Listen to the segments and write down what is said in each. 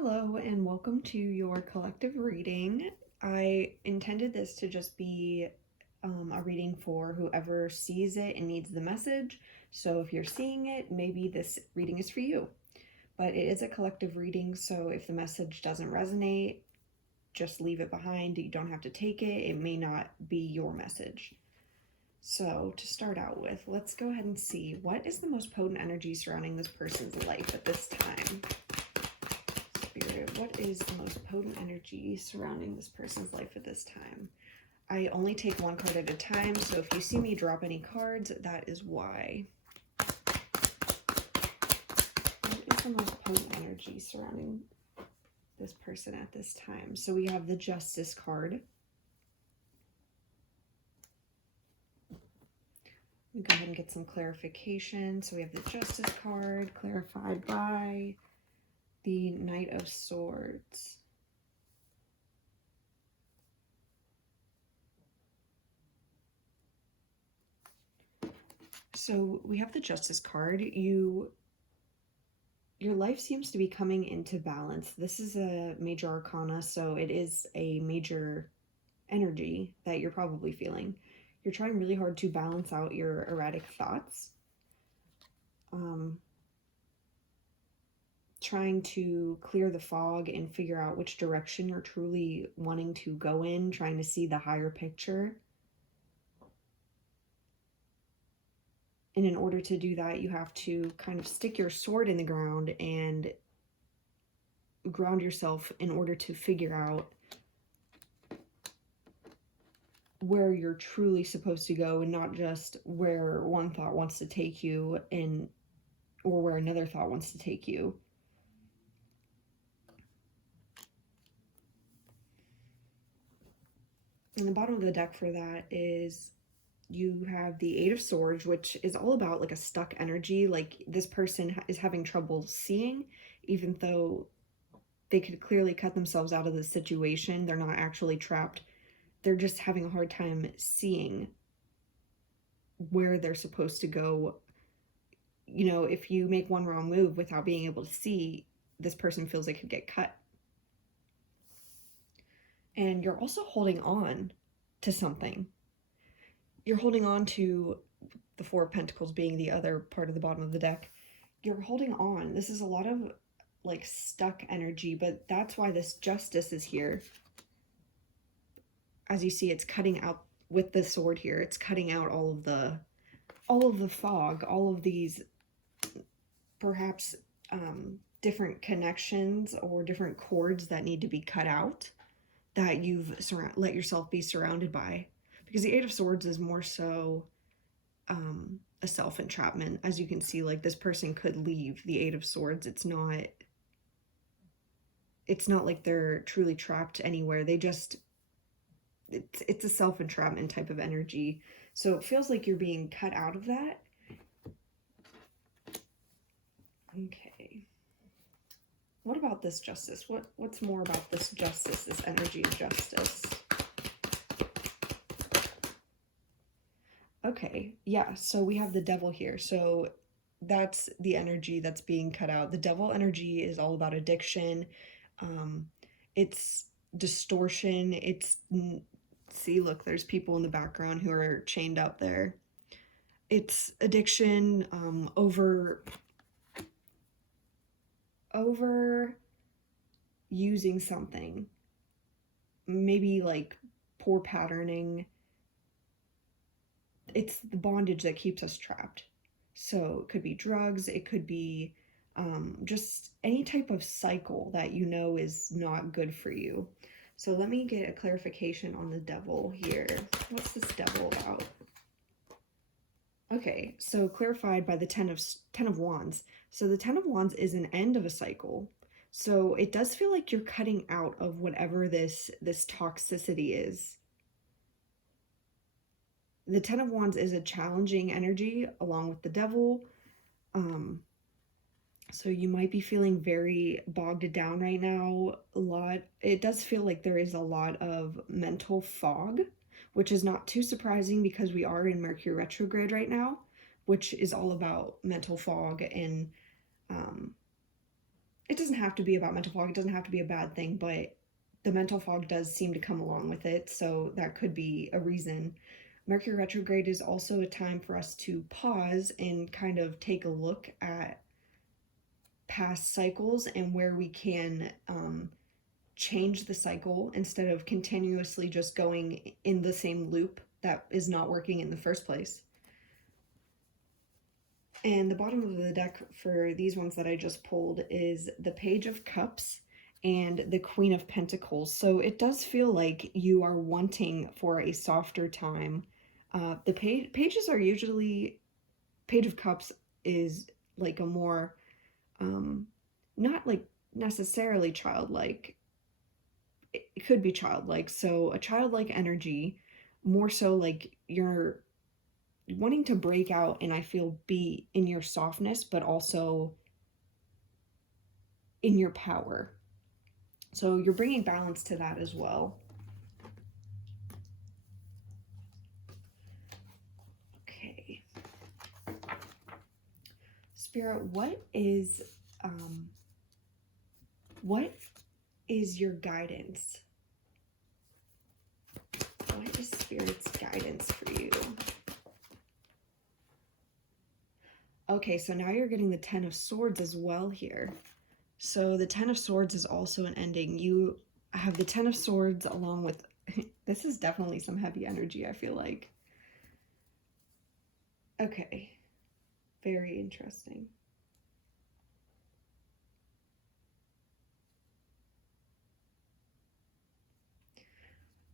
Hello and welcome to your collective reading. I intended this to just be a reading for whoever sees it and needs the message. So if you're seeing it, maybe this reading is for you. But it is a collective reading, so if the message doesn't resonate, just leave it behind. You don't have to take it. It may not be your message. So to start out with, let's go ahead and see what is the most potent energy surrounding this person's life at this time. What is the most potent energy surrounding this person's life at this time? I only take one card at a time, so if you see me drop any cards, that is why. What is the most potent energy surrounding this person at this time? So we have the Justice card. Let me go ahead and get some clarification. So we have the Justice card clarified by the Knight of Swords. So we have the Justice card. Your life seems to be coming into balance. This is a major arcana, so it is a major energy that you're probably feeling. You're trying really hard to balance out your erratic thoughts. Trying to clear the fog and figure out which direction you're truly wanting to go in, trying to see the higher picture. And in order to do that, you have to kind of stick your sword in the ground and ground yourself in order to figure out where you're truly supposed to go and not just where one thought wants to take you or where another thought wants to take you. And the bottom of the deck for that is you have the Eight of Swords, which is all about like a stuck energy. Like this person is having trouble seeing, even though they could clearly cut themselves out of the situation. They're not actually trapped. They're just having a hard time seeing where they're supposed to go. You know, if you make one wrong move without being able to see, this person feels they could get cut. And you're also holding on to something. You're holding on to the Four of Pentacles being the other part of the bottom of the deck. You're holding on. This is a lot of like stuck energy, but that's why this Justice is here. As you see, it's cutting out with the sword here. It's cutting out all of the fog, all of these perhaps different connections or different cords that need to be cut out that you've let yourself be surrounded by. Because the Eight of Swords is more so a self-entrapment. As you can see, like this person could leave the Eight of Swords. It's not like they're truly trapped anywhere. They just, it's a self-entrapment type of energy. So it feels like you're being cut out of that. Okay. What about this Justice? What's more about this Justice, this energy of justice? Okay, yeah, so we have the Devil here. So that's the energy that's being cut out. The Devil energy is all about addiction. It's distortion. See, look, there's people in the background who are chained up there. It's addiction, over using something, maybe like poor patterning. It's the bondage that keeps us trapped. So it could be drugs, it could be just any type of cycle that you know is not good for you. So let me get a clarification on the Devil here. What's this Devil about? Okay, so clarified by the Ten of Wands. So the Ten of Wands is an end of a cycle. So it does feel like you're cutting out of whatever this toxicity is. The Ten of Wands is a challenging energy along with the Devil. So you might be feeling very bogged down right now. It does feel like there is a lot of mental fog, which is not too surprising because we are in Mercury retrograde right now, which is all about mental fog and it doesn't have to be about mental fog. It doesn't have to be a bad thing, but the mental fog does seem to come along with it. So that could be a reason. Mercury retrograde is also a time for us to pause and kind of take a look at past cycles and where we can change the cycle instead of continuously just going in the same loop that is not working in the first place. And the bottom of the deck for these ones that I just pulled is the Page of Cups and the Queen of Pentacles. So it does feel like you are wanting for a softer time. The pages are usually, Page of Cups is like a more, not like necessarily childlike. It could be childlike. So a childlike energy, more so like you're wanting to break out and I feel be in your softness, but also in your power. So you're bringing balance to that as well. Okay. Spirit, what is your guidance? What is Spirit's guidance for you? Okay, so now you're getting the Ten of Swords as well here. So the Ten of Swords is also an ending. You have the Ten of Swords along with, this is definitely some heavy energy, I feel like. Okay, very interesting.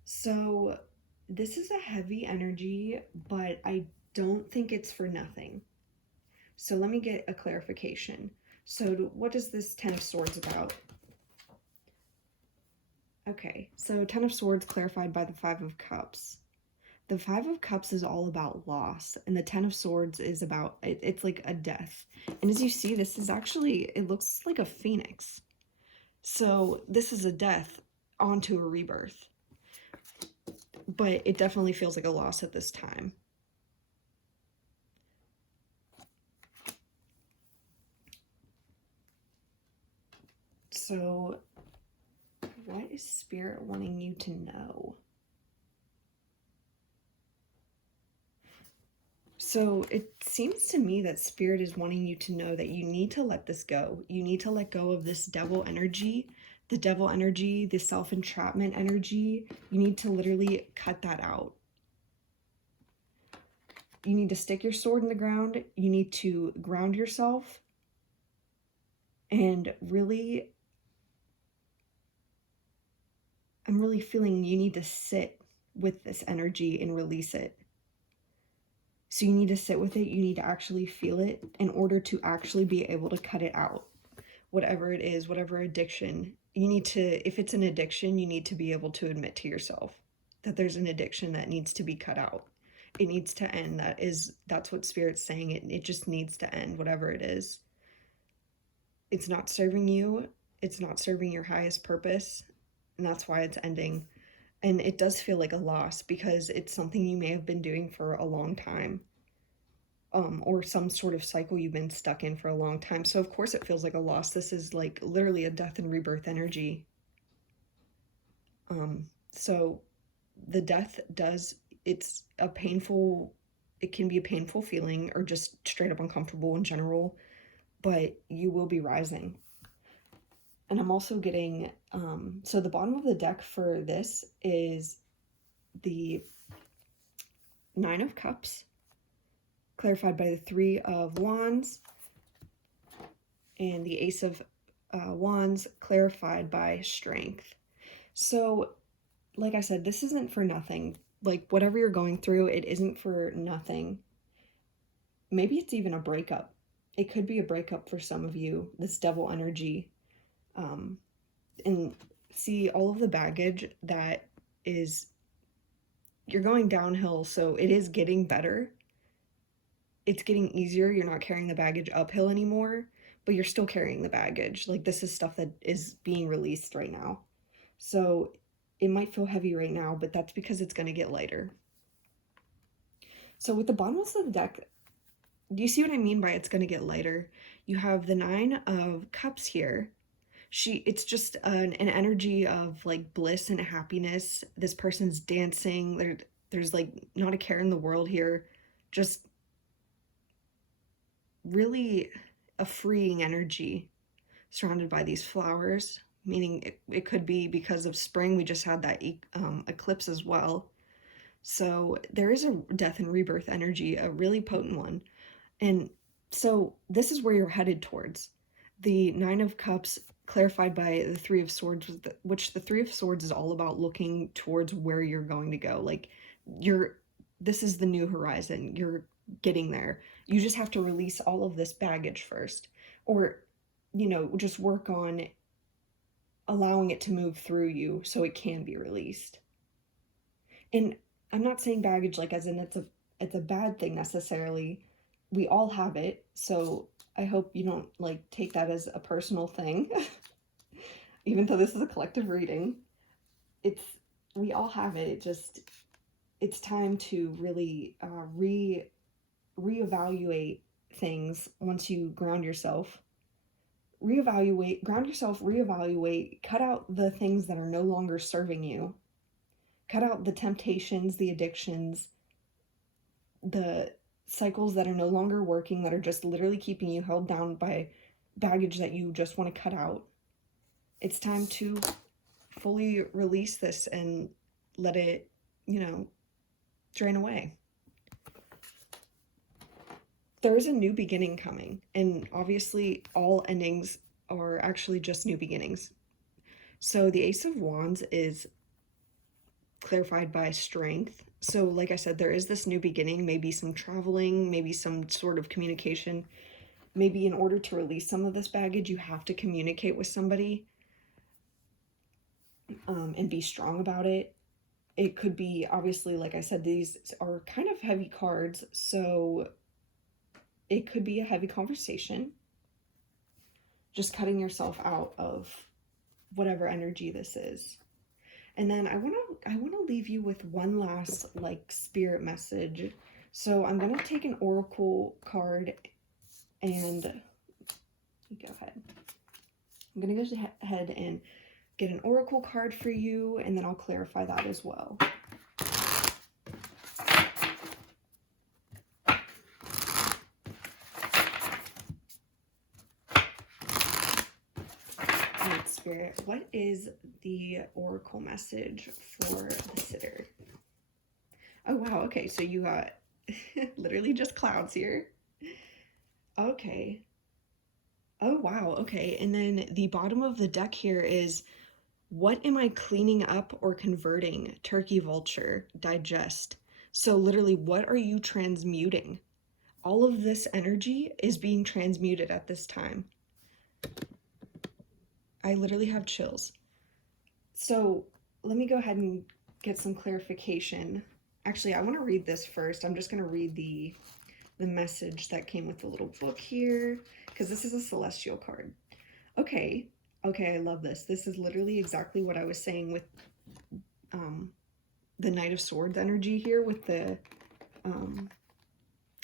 So this is a heavy energy, but I don't think it's for nothing. So let me get a clarification. So what is this Ten of Swords about? Okay, so Ten of Swords clarified by the Five of Cups. The Five of Cups is all about loss, and the Ten of Swords is about, it's like a death. And as you see, this is actually, it looks like a phoenix. So this is a death onto a rebirth. But it definitely feels like a loss at this time. So what is Spirit wanting you to know? So it seems to me that Spirit is wanting you to know that you need to let this go. You need to let go of this devil energy, the self-entrapment energy. You need to literally cut that out. You need to stick your sword in the ground. You need to ground yourself and really, I'm really feeling you need to sit with this energy and release it. So you need to sit with it. You need to actually feel it in order to actually be able to cut it out. Whatever it is, whatever addiction, you need to, if it's an addiction, you need to be able to admit to yourself that there's an addiction that needs to be cut out. It needs to end. That's what Spirit's saying. It just needs to end, whatever it is. It's not serving you. It's not serving your highest purpose. And that's why it's ending. And it does feel like a loss because it's something you may have been doing for a long time. Or some sort of cycle you've been stuck in for a long time. So of course it feels like a loss. This is like literally a death and rebirth energy. So the death it's a painful, it can be a painful feeling or just straight up uncomfortable in general, but you will be rising. And I'm also getting, so the bottom of the deck for this is the Nine of Cups, clarified by the Three of Wands, and the Ace of Wands, clarified by Strength. So, like I said, this isn't for nothing. Like, whatever you're going through, it isn't for nothing. Maybe it's even a breakup. It could be a breakup for some of you, this devil energy. And see all of the baggage that is, you're going downhill, so it is getting better. It's getting easier. You're not carrying the baggage uphill anymore, but you're still carrying the baggage. Like, this is stuff that is being released right now. So it might feel heavy right now, but that's because it's going to get lighter. So with the bottoms of the deck, do you see what I mean by it's going to get lighter? You have the Nine of Cups here, it's just an energy of like bliss and happiness. This person's dancing. There's like not a care in the world here. Just really a freeing energy surrounded by these flowers, meaning it could be because of spring. We just had that eclipse as well. So there is a death and rebirth energy, a really potent one. And so this is where you're headed towards. The Nine of Cups clarified by the Three of Swords, which the Three of Swords is all about looking towards where you're going to go. Like this is the new horizon. You're getting there. You just have to release all of this baggage first, or, just work on allowing it to move through you so it can be released. And I'm not saying baggage like as in it's a bad thing necessarily. We all have it, so I hope you don't like take that as a personal thing. Even though this is a collective reading, we all have it. It's time to really reevaluate things once you ground yourself. Ground yourself, reevaluate, cut out the things that are no longer serving you. Cut out the temptations, the addictions, the cycles that are no longer working, that are just literally keeping you held down by baggage that you just want to cut out. It's time to fully release this and let it, drain away. There is a new beginning coming, and obviously all endings are actually just new beginnings. So the Ace of Wands is clarified by strength. So like I said, there is this new beginning, maybe some traveling, maybe some sort of communication. Maybe in order to release some of this baggage, you have to communicate with somebody and be strong about it. It could be, obviously, like I said, these are kind of heavy cards, so it could be a heavy conversation. Just cutting yourself out of whatever energy this is. And then I want to leave you with one last like spirit message. So I'm going to take an oracle card and go ahead. I'm going to go ahead and get an oracle card for you, and then I'll clarify that as well. Alright, Spirit, what is the oracle message for the sitter? Oh, wow. Okay, so you got literally just clouds here. Okay. Oh, wow. Okay, and then the bottom of the deck here is, what am I cleaning up or converting? Turkey vulture, digest. So literally, what are you transmuting? All of this energy is being transmuted at this time. I literally have chills. So let me go ahead and get some clarification. Actually, I want to read this first. I'm just going to read the message that came with the little book here, because this is a celestial card. Okay, I love this. This is literally exactly what I was saying with the Knight of Swords energy here with the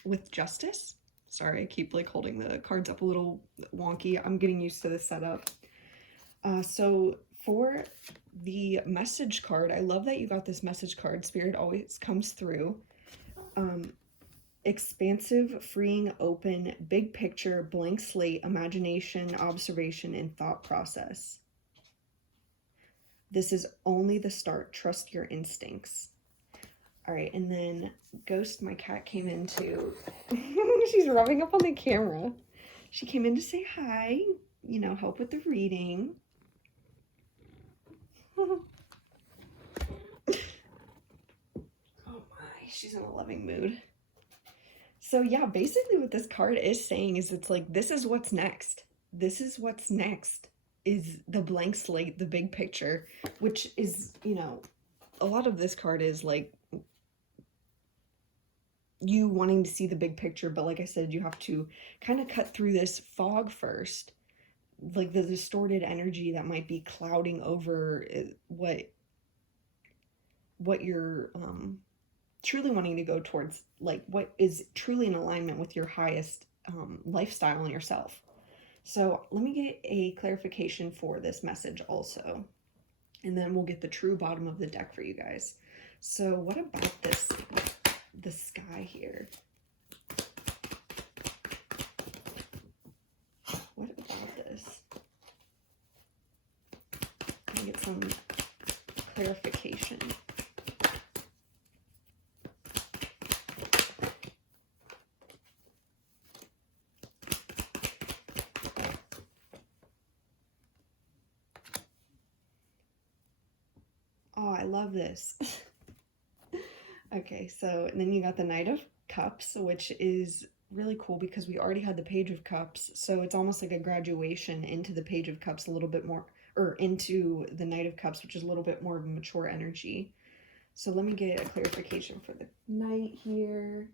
with justice. Sorry, I keep like holding the cards up a little wonky. I'm getting used to this setup. So for the message card, I love that you got this message card. Spirit always comes through. Expansive, freeing, open, big picture, blank slate, imagination, observation, and thought process. This is only the start. Trust your instincts. All right, and then Ghost, my cat, came in to... She's rubbing up on the camera. She came in to say hi, help with the reading. Oh my, she's in a loving mood. So yeah, basically what this card is saying is it's like, this is what's next. This is what's next, is the blank slate, the big picture, which is, a lot of this card is like you wanting to see the big picture. But like I said, you have to kind of cut through this fog first, like the distorted energy that might be clouding over what you're truly wanting to go towards, like what is truly in alignment with your highest lifestyle and yourself. So let me get a clarification for this message also, and then we'll get the true bottom of the deck for you guys. So what about the sky here? What about this? Let me get some clarification. Oh, I love this. Okay, so and then you got the Knight of Cups, which is really cool because we already had the Page of Cups, so it's almost like a graduation into the Page of Cups a little bit more, or into the Knight of Cups, which is a little bit more of a mature energy. So let me get a clarification for the Knight here.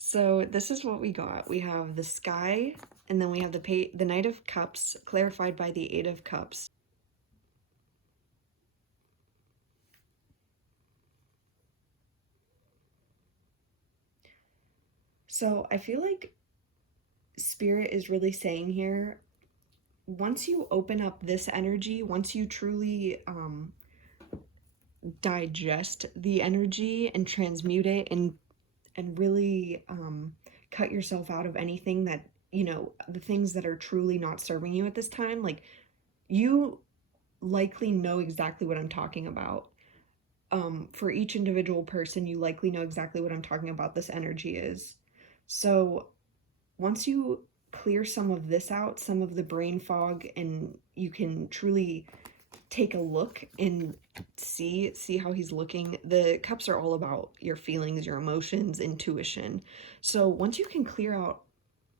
So this is what we got. We have the Sky, and then we have the Knight of Cups, clarified by the Eight of Cups. So I feel like Spirit is really saying here, once you open up this energy, once you truly digest the energy and transmute it and really cut yourself out of anything that, you know, the things that are truly not serving you at this time, like, you likely know exactly what I'm talking about. For each individual person, you likely know exactly what I'm talking about this energy is. So once you clear some of this out, some of the brain fog, and you can truly take a look and see how he's looking. The cups are all about your feelings, your emotions, intuition. So once you can clear out,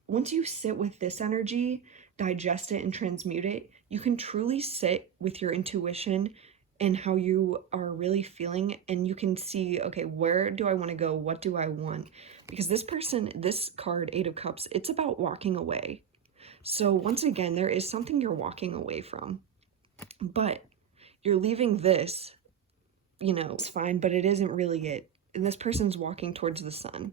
once you sit with this energy, digest it and transmute it, you can truly sit with your intuition and how you are really feeling, and you can see, okay, where do I want to go? What do I want? Because this person, this card, Eight of Cups, it's about walking away. So once again, there is something you're walking away from, but you're leaving this, you know, it's fine, but it isn't really it. And this person's walking towards the sun.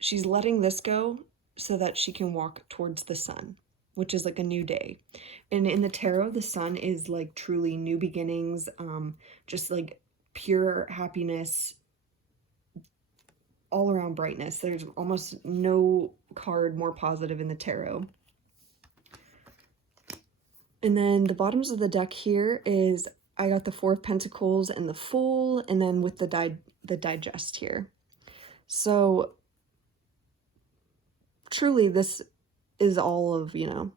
She's letting this go so that she can walk towards the sun, which is like a new day. And in the tarot, the sun is like truly new beginnings, just like pure happiness, all around brightness. There's almost no card more positive in the tarot. And then the bottoms of the deck here is, I got the Four of Pentacles and the Fool, and then with the digest here. So truly this is all of, you know,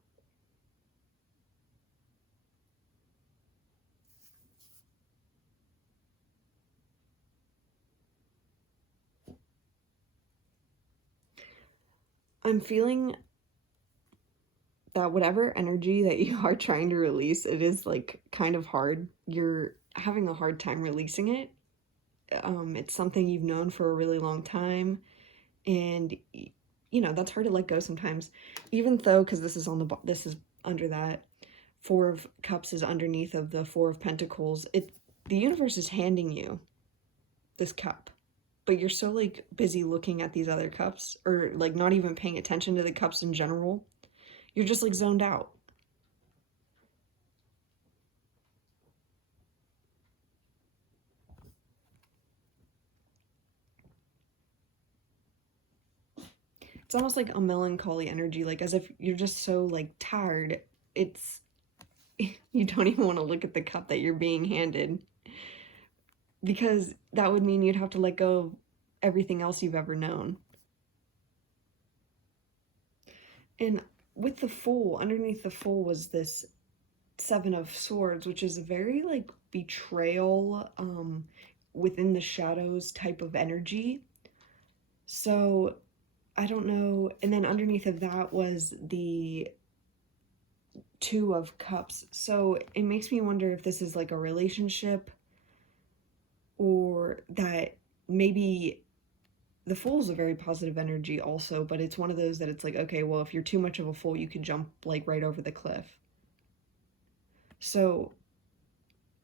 I'm feeling that whatever energy that you are trying to release, it is like kind of hard. You're having a hard time releasing it. It's something you've known for a really long time, and you know that's hard to let go sometimes, even though, because this is on the this is under that Four of Cups is underneath of the Four of Pentacles. The universe is handing you this cup, but you're so like busy looking at these other cups, or like not even paying attention to the cups in general. You're just like zoned out. It's almost like a melancholy energy, like as if you're just so like tired. It's you don't even want to look at the cup that you're being handed, because that would mean you'd have to let go of everything else you've ever known. And with the Fool, underneath the Fool was this Seven of Swords, which is a very like betrayal, within the shadows type of energy. So I don't know. And then underneath of that was the Two of Cups. So it makes me wonder if this is like a relationship, or that maybe the Fool's a very positive energy also, but it's one of those that it's like, okay, well, if you're too much of a Fool, you could jump like right over the cliff. So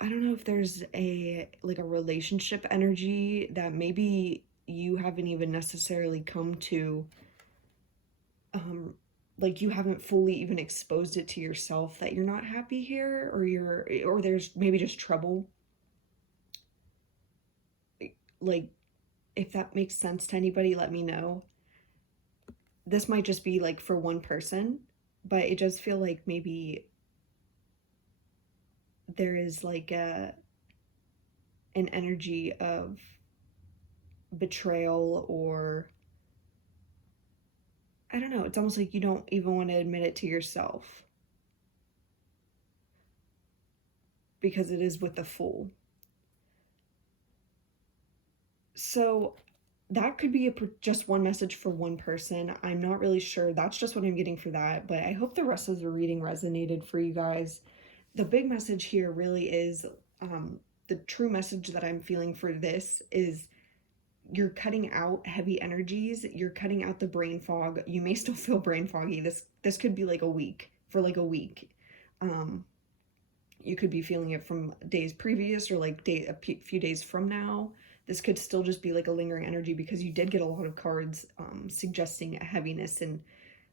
I don't know if there's a like a relationship energy that maybe you haven't even necessarily come to, like you haven't fully even exposed it to yourself that you're not happy here, or there's maybe just trouble. Like, if that makes sense to anybody, let me know. This might just be like for one person, but it does feel like maybe there is like an energy of betrayal, or I don't know, it's almost like you don't even want to admit it to yourself because it is with the Fool. So that could be just one message for one person. I'm not really sure. That's just what I'm getting for that, but I hope the rest of the reading resonated for you guys. The big message here really is, the true message that I'm feeling for this is you're cutting out heavy energies, you're cutting out the brain fog. You may still feel brain foggy. This could be like a week, for like a week. You could be feeling it from days previous, or like a few days from now. This could still just be like a lingering energy because you did get a lot of cards suggesting a heaviness and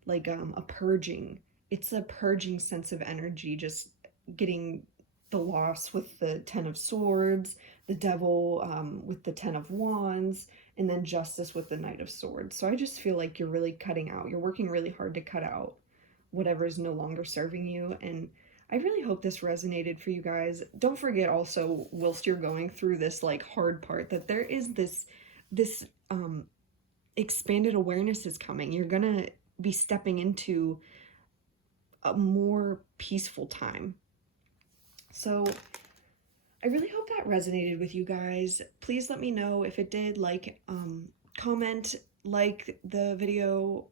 like a purging. It's a purging sense of energy, just getting the loss with the Ten of Swords, the Devil with the Ten of Wands, and then Justice with the Knight of Swords. So I just feel like you're really cutting out. You're working really hard to cut out whatever is no longer serving you. And I really hope this resonated for you guys. Don't forget also, whilst you're going through this like hard part, that there is this expanded awareness is coming. You're gonna be stepping into a more peaceful time. So I really hope that resonated with you guys. Please let me know if it did. Like, comment, like the video.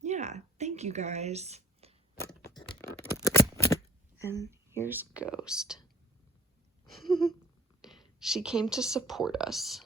Yeah, thank you guys. And here's Ghost. She came to support us.